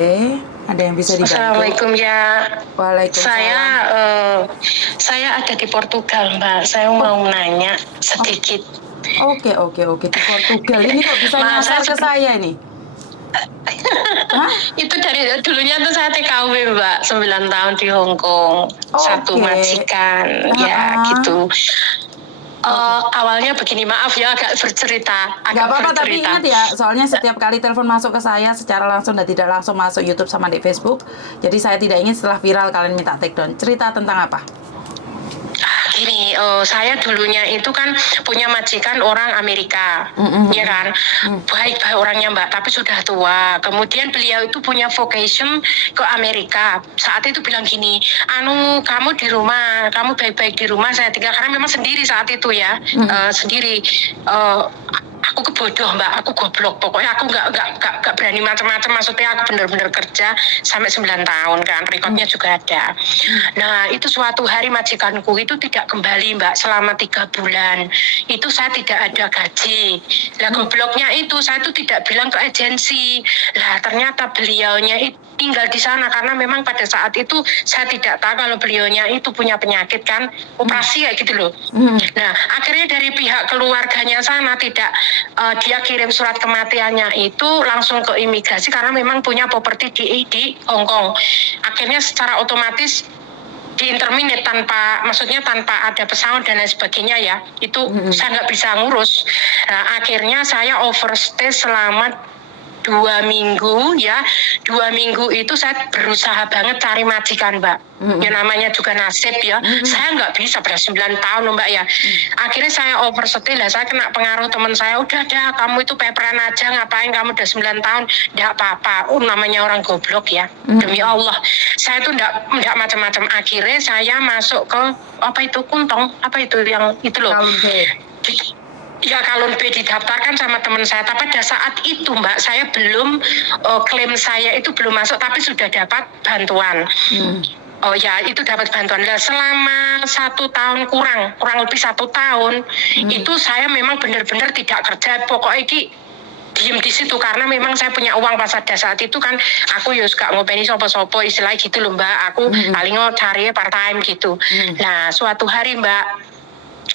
Ada yang bisa dibantu? Assalamualaikum ya. Waalaikumsalam. Saya ada di Portugal, Mbak. Saya mau nanya sedikit. Oke. Di Portugal ini kok bisa Mas, nyasar ke saya ini? Hah? Itu dari dulunya tuh saya TKW, Mbak. 9 tahun di Hong Kong. Satu Oke. majikan, ya gitu. Awalnya begini, maaf ya agak bercerita. Nggak apa-apa, tapi ingat ya, soalnya setiap kali telepon masuk ke saya secara langsung dan tidak langsung masuk YouTube sama di Facebook. Jadi saya tidak ingin setelah viral kalian minta take down. Cerita tentang apa? Gini, saya dulunya itu kan punya majikan orang Amerika, ya kan, baik orangnya Mbak, tapi sudah tua. Kemudian beliau itu punya vocation ke Amerika. Saat itu bilang gini, kamu di rumah, kamu baik-baik di rumah, saya tinggal karena memang sendiri saat itu ya, sendiri. Aku kebodoh Mbak, aku goblok, pokoknya aku nggak berani macam-macam, maksudnya aku benar-benar kerja sampai 9 tahun kan, rekodnya juga ada. Nah itu suatu hari majikanku itu tidak kembali Mbak selama 3 bulan, itu saya tidak ada gaji. Lah gobloknya itu saya itu tidak bilang ke agensi, lah ternyata beliaunya itu tinggal di sana karena memang pada saat itu saya tidak tahu kalau beliaunya itu punya penyakit kan, operasi kayak gitu loh. Nah akhirnya dari pihak keluarganya sana tidak, dia kirim surat kematiannya itu langsung ke imigrasi karena memang punya properti di Hong Kong. Akhirnya secara otomatis diinterminate tanpa ada pesawat dan lain sebagainya ya, itu saya nggak bisa ngurus. Nah, akhirnya saya overstay selama 2 minggu ya. 2 minggu itu saya berusaha banget cari majikan Mbak. Ya namanya juga nasib ya. Saya nggak bisa pada 9 tahun loh Mbak ya. Akhirnya saya overstay lah, saya kena pengaruh teman saya, udah kamu itu peperan aja, ngapain kamu udah 9 tahun, nggak apa-apa. Namanya orang goblok ya. Demi Allah. Saya tuh nggak macam-macam. Akhirnya saya masuk ke Kuntong, yang itu loh. Ya Kalon B didaftarkan sama teman saya, tapi pada saat itu Mbak saya belum, klaim saya itu belum masuk, tapi sudah dapat bantuan. Oh ya itu dapat bantuan. Nah, selama 1 tahun kurang lebih 1 tahun itu saya memang benar-benar tidak kerja, pokoknya diem di situ karena memang saya punya uang pas ada saat itu kan, aku ya suka ngopeni sopo-sopo istilahnya gitu loh Mbak, aku paling cari part time gitu. Nah suatu hari Mbak,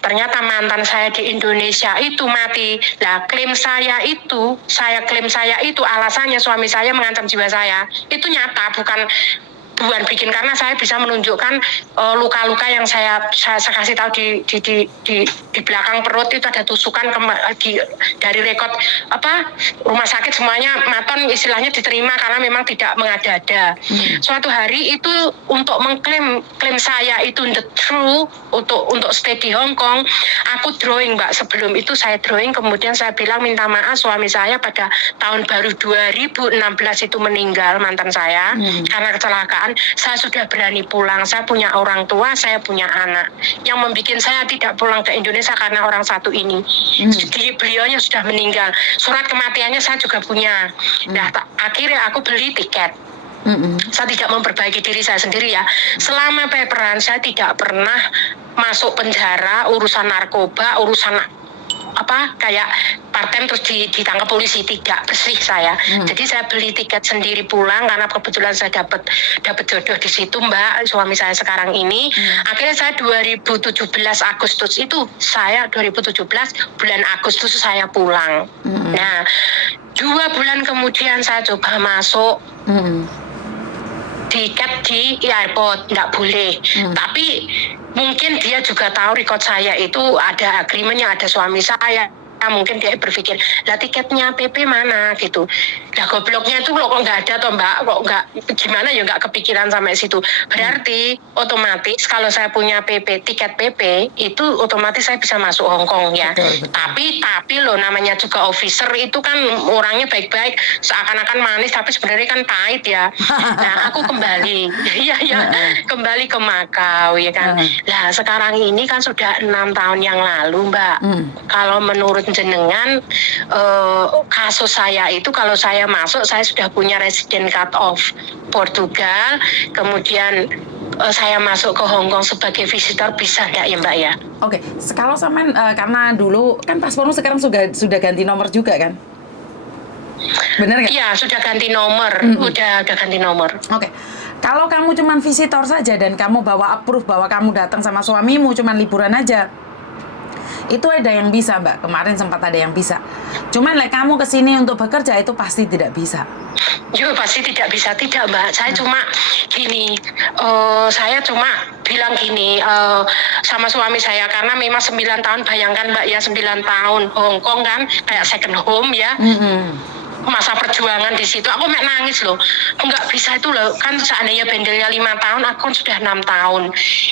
ternyata mantan saya di Indonesia itu mati. Nah, saya klaim saya itu alasannya suami saya mengancam jiwa saya. Itu nyata, bukan bikin, karena saya bisa menunjukkan luka-luka yang saya kasih tahu di belakang perut itu ada tusukan dari rekod rumah sakit semuanya maton istilahnya diterima karena memang tidak mengada-ada. Suatu hari itu untuk mengklaim saya itu the true untuk stay di Hong Kong, aku drawing Mbak. Sebelum itu saya drawing, kemudian saya bilang minta maaf suami saya pada tahun baru 2016 itu meninggal, mantan saya karena kecelakaan. Saya sudah berani pulang, saya punya orang tua, saya punya anak. Yang membuat saya tidak pulang ke Indonesia karena orang satu ini. Beliaunya sudah meninggal, surat kematiannya saya juga punya. Nah akhirnya aku beli tiket. Saya tidak memperbaiki diri saya sendiri ya. Selama paperan saya tidak pernah masuk penjara, urusan narkoba, urusan kayak part-time terus ditangkap polisi, tidak, bersih saya. Jadi saya beli tiket sendiri pulang karena kebetulan saya dapat jodoh di situ Mbak, suami saya sekarang ini. Akhirnya saya 2017 Agustus itu, saya 2017 bulan Agustus saya pulang. Nah 2 bulan kemudian saya coba masuk tiket di airport, nggak boleh. Tapi mungkin dia juga tahu record saya itu ada agreementnya, ada suami saya. Mungkin dia berpikir, lah tiketnya PP mana gitu. Lah gobloknya itu kok nggak ada toh Mbak, kok nggak, gimana ya nggak kepikiran sampai situ. Berarti otomatis kalau saya punya PP, tiket PP itu otomatis saya bisa masuk Hong Kong ya. Betul. Tapi loh namanya juga officer itu kan orangnya baik-baik, seakan-akan manis tapi sebenarnya kan pahit ya. Nah aku kembali, kembali ke Makau ya kan. Lah sekarang ini kan sudah 6 tahun yang lalu Mbak. Kalau menurut jenengan, kasus saya itu kalau saya masuk, saya sudah punya resident card of Portugal, kemudian saya masuk ke Hong Kong sebagai visitor, bisa nggak ya Mbak ya? Oke, kalau sampean karena dulu kan paspormu sekarang sudah ganti nomor juga kan? Bener nggak? Iya, sudah ganti nomor. Udah ganti nomor. Oke. Kalau kamu cuman visitor saja dan kamu bawa approve bahwa kamu datang sama suamimu cuman liburan aja, itu ada yang bisa, Mbak. Kemarin sempat ada yang bisa. Cuman kamu kesini untuk bekerja itu pasti tidak bisa. Yo, pasti tidak bisa, tidak Mbak. Saya cuma gini, saya cuma bilang gini sama suami saya, karena memang 9 tahun, bayangkan Mbak ya, 9 tahun Hong Kong kan kayak second home ya. Masa perjuangan di situ, aku nangis loh, nggak bisa itu loh, kan seandainya bendelnya 5 tahun, aku sudah 6 tahun.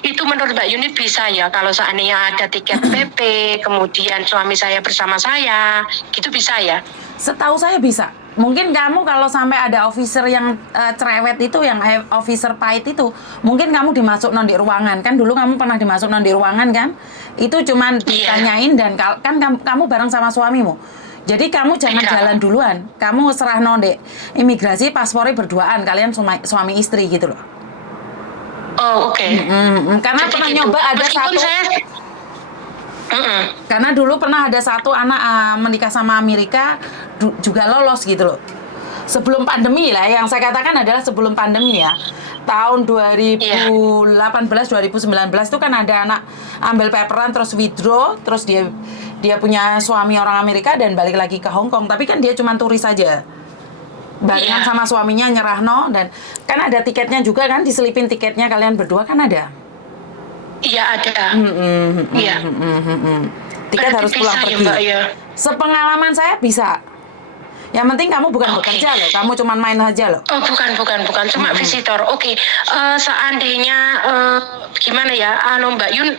Itu menurut Mbak Yuni bisa ya, kalau seandainya ada tiket PP, kemudian suami saya bersama saya, gitu bisa ya? Setahu saya bisa. Mungkin kamu kalau sampai ada officer yang cerewet itu, yang officer pahit itu, mungkin kamu dimasuk non di ruangan. Kan dulu kamu pernah dimasuk non di ruangan kan? Itu cuman ditanyain dan kan kamu bareng sama suamimu. Jadi kamu jangan jalan duluan. Kamu serah nondek imigrasi, paspornya berduaan. Kalian suami istri gitu loh. Oh, oke. Karena jadi pernah gitu. nyoba ada Meskipun satu. Karena dulu pernah ada satu anak menikah sama Amerika juga lolos gitu loh. Sebelum pandemi lah, yang saya katakan adalah sebelum pandemi ya. Tahun 2018, 2019 itu kan ada anak ambil paperan terus withdraw, terus dia punya suami orang Amerika dan balik lagi ke Hong Kong, tapi kan dia cuma turis saja. Barengan sama suaminya nyerahno, dan kan ada tiketnya juga kan, diselipin tiketnya kalian berdua kan ada. Iya ada. Iya. Tiket harus pulang bisa, pergi. Ya, Mbak, ya? Sepengalaman saya bisa. Yang penting kamu bukan bekerja loh, kamu cuma main aja loh. Oh bukan, cuma visitor. Oke. Seandainya gimana ya, Mbak Yun,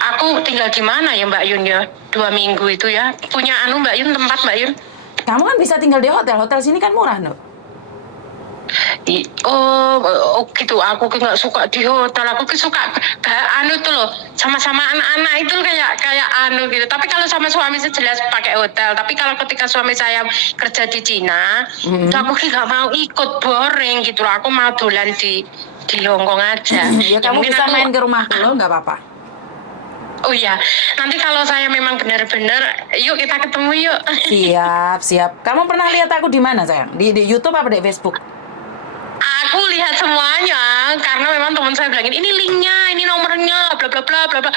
aku tinggal di mana ya Mbak Yun ya? 2 minggu itu ya. Punya Mbak Yun, tempat Mbak Yun? Kamu kan bisa tinggal di hotel sini kan murah loh. Gitu. Aku nggak suka di hotel. Aku suka tuh loh, sama-sama anak-anak itu kayak gitu. Tapi kalau sama suami saya jelas pakai hotel. Tapi kalau ketika suami saya kerja di Cina, itu aku nggak mau ikut, boring gitu loh. Aku mau dolan di Hong Kong aja. Ya kamu bisa main ke rumah lo, nggak apa-apa. Oh iya, nanti kalau saya memang benar-benar, yuk kita ketemu yuk. Siap. Kamu pernah lihat aku di mana sayang? Di YouTube apa di Facebook? Aku lihat semuanya, karena memang teman saya bilang ini linknya, ini nomornya, bla bla bla bla bla.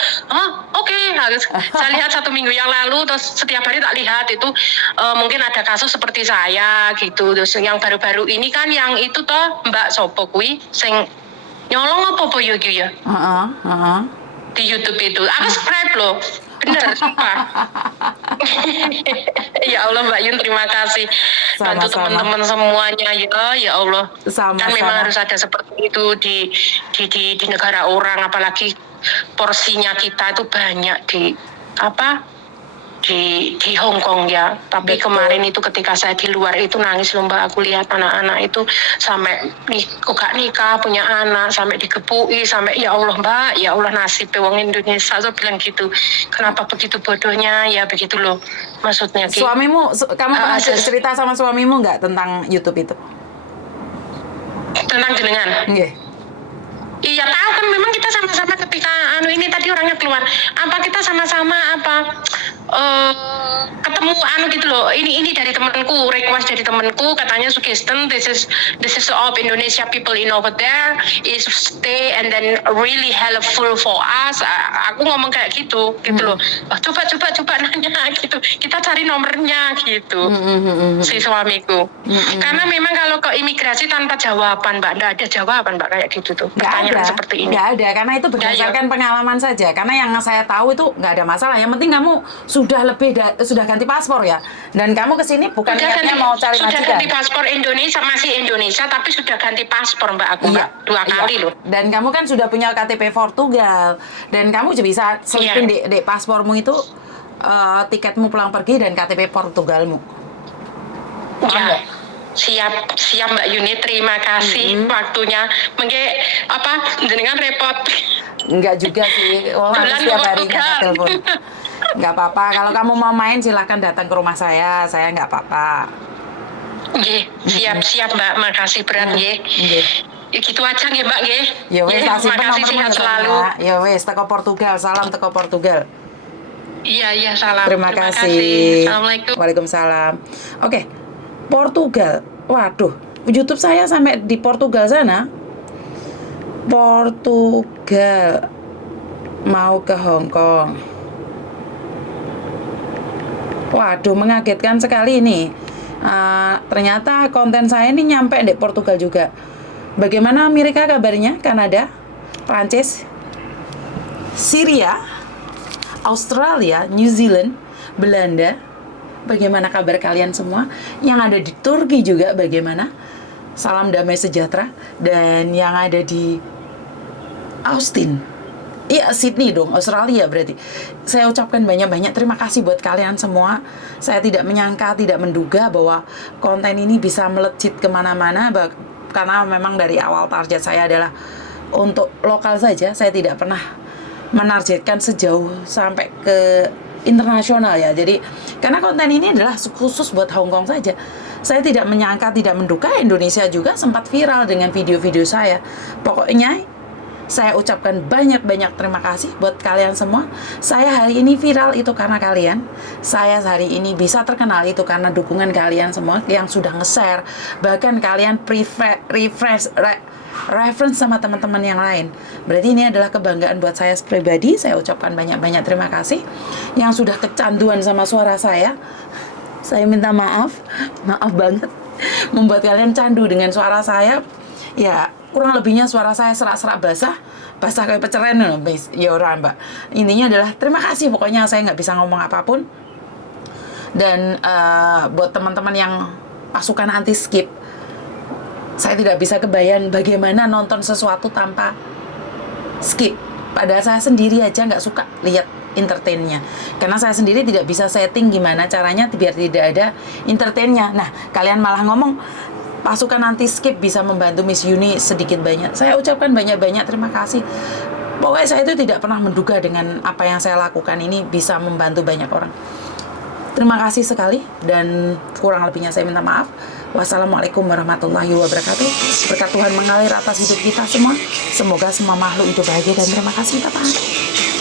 Oke. Saya lihat 1 minggu yang lalu, terus setiap hari tak lihat itu mungkin ada kasus seperti saya gitu. Terus yang baru-baru ini kan yang itu toh Mbak Sopo kui, sing nyolong apa ya? Di YouTube itu, aku subscribe loh. Bener, sumpah. Ya Allah Mbak Yun, terima kasih. Bantu teman-teman semuanya ya Allah. Kan memang harus ada seperti itu di negara orang, apalagi porsinya kita itu banyak di Hong Kong ya. Tapi betul. Kemarin itu ketika saya di luar itu nangis loh Mbak, aku lihat anak-anak itu sampai gak nikah, punya anak, sampai digebui, sampai ya Allah Mbak, ya Allah nasib wong Indonesia. Saya bilang gitu, kenapa begitu bodohnya ya, begitu loh maksudnya. Suamimu, kamu pernah cerita sama suamimu nggak tentang YouTube itu? Tentang jenengan? Iya tahu kan, memang kita sama-sama ketika ini tadi orangnya keluar, apa kita sama-sama ketemu gitu loh, ini dari temanku, request dari temanku, katanya Suggestion, this is of Indonesia people in over there is stay and then really helpful for us. Aku ngomong kayak gitu loh. Coba nanya gitu, kita cari nomornya gitu. Si suamiku. Karena memang kalau ke imigrasi tanpa jawaban Mbak, nggak ada jawaban Mbak kayak gitu tuh. Pertanyaan seperti ini. Nggak ada, karena itu berdasarkan pengalaman saja. Karena yang saya tahu itu nggak ada masalah. Yang penting kamu sudah ganti paspor ya. Dan kamu kesini bukan niatnya mau cari majikan. Sudah ganti paspor Indonesia, masih Indonesia, tapi sudah ganti paspor Mbak aku Mbak, 2 kali loh. Dan kamu kan sudah punya KTP Portugal. Dan kamu juga bisa selipin di paspormu itu tiketmu pulang pergi dan KTP Portugalmu. Ya. Siap Mbak Yuni, terima kasih waktunya. Mungkin jenengan repot. Enggak juga sih, harus setiap hari telepon. Enggak apa-apa, kalau kamu mau main silahkan datang ke rumah saya nggak apa-apa. Siap Mbak, makasih berat ya gitu aja ya Mbak ya. Ya wes, makasih, sehat selalu. Ya wes, teko Portugal, salam teko Portugal. Iya salam. Terima kasih. Assalamualaikum. Waalaikumsalam. Oke. Portugal. Waduh, YouTube saya sampai di Portugal sana. Portugal mau ke Hong Kong. Waduh, mengagetkan sekali ini. Ternyata konten saya ini nyampe di Portugal juga. Bagaimana Amerika kabarnya? Kanada, Prancis, Syria, Australia, New Zealand, Belanda. Bagaimana kabar kalian semua? Yang ada di Turki juga bagaimana? Salam damai sejahtera. Dan yang ada di Austin, iya Sydney dong, Australia berarti. Saya ucapkan banyak-banyak terima kasih buat kalian semua. Saya tidak menyangka, tidak menduga bahwa konten ini bisa melejit kemana-mana. Karena memang dari awal target saya adalah untuk lokal saja. Saya tidak pernah menargetkan sejauh sampai ke internasional ya. Jadi karena konten ini adalah khusus buat Hong Kong saja. Saya tidak menyangka, tidak menduga Indonesia juga sempat viral dengan video-video saya. Pokoknya saya ucapkan banyak-banyak terima kasih buat kalian semua. Saya hari ini viral itu karena kalian. Saya hari ini bisa terkenal itu karena dukungan kalian semua yang sudah nge-share. Bahkan kalian reference sama teman-teman yang lain. Berarti ini adalah kebanggaan buat saya pribadi. Saya ucapkan banyak-banyak terima kasih. Yang sudah kecanduan sama suara saya minta maaf banget membuat kalian candu dengan suara saya. Ya, kurang lebihnya suara saya serak-serak basah kayak peceren ya orang mbak. Intinya adalah terima kasih, pokoknya saya nggak bisa ngomong apapun. Dan buat teman-teman yang pasukan anti skip, saya tidak bisa kebayang bagaimana nonton sesuatu tanpa skip. Padahal saya sendiri aja nggak suka lihat entertainnya, karena saya sendiri tidak bisa setting gimana caranya biar tidak ada entertainnya. Nah, kalian malah ngomong pasukan anti skip bisa membantu Miss Uni sedikit banyak. Saya ucapkan banyak-banyak terima kasih. Pokoknya saya itu tidak pernah menduga dengan apa yang saya lakukan ini bisa membantu banyak orang. Terima kasih sekali dan kurang lebihnya saya minta maaf. Wassalamualaikum warahmatullahi wabarakatuh. Berkat Tuhan mengalir atas hidup kita semua. Semoga semua makhluk hidup bahagia dan terima kasih. Bye-bye.